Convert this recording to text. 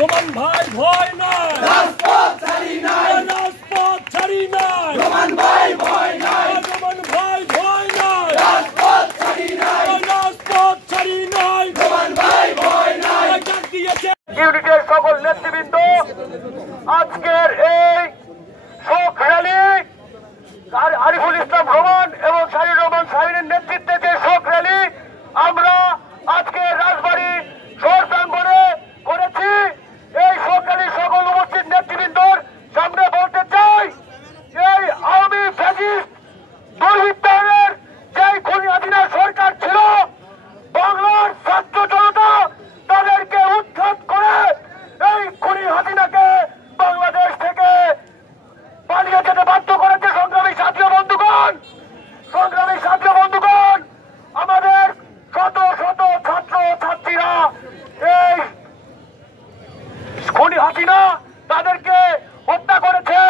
Roman ভাই ভয় নাই, রাজপথ ছাড়ি নাই, রাজপথ ছাড়ি নাই, রোমান ভাই ভয় নাই, রোমান ভাই ভয় নাই, রাজপথ ছাড়ি নাই, রাজপথ ছাড়ি নাই, রোমান ভাই ভয় নাই। ডাক দিয়েছে ইউনিটের সকল নেতৃবৃন্দ আজকের এই শোক র্যালি আরিফুল ইসলাম রোমান এবং শাহিনুর রহমান শাহিনের নেতৃত্বে যে শোক র্যালি আমরা আজকে রাজবাড়ী শহর প্রাঙ্গণে করেছি। এই শোক র্যালি সকল উপস্থিত নেতৃবৃন্দর সামনে বলতে চাই, এই আওয়ামী ফ্যাসিস্ট দুর্বৃত্তায়নের যে খুনি হাসিনা সরকার ছিল, বাংলার ছাত্র জনতা তাদেরকে উৎখাত করে এই খুনি হাসিনাকে বাংলাদেশ থেকে পালিয়ে যেতে বাধ্য করেছে। সংগ্রামী সাথী বন্ধুগণ, সংগ্রামী সাথী বন্ধুগণ, আমাদের শত শত ছাত্র ছাত্রীরা এই খুনি হাসিনা তাদেরকে হত্যা করেছে।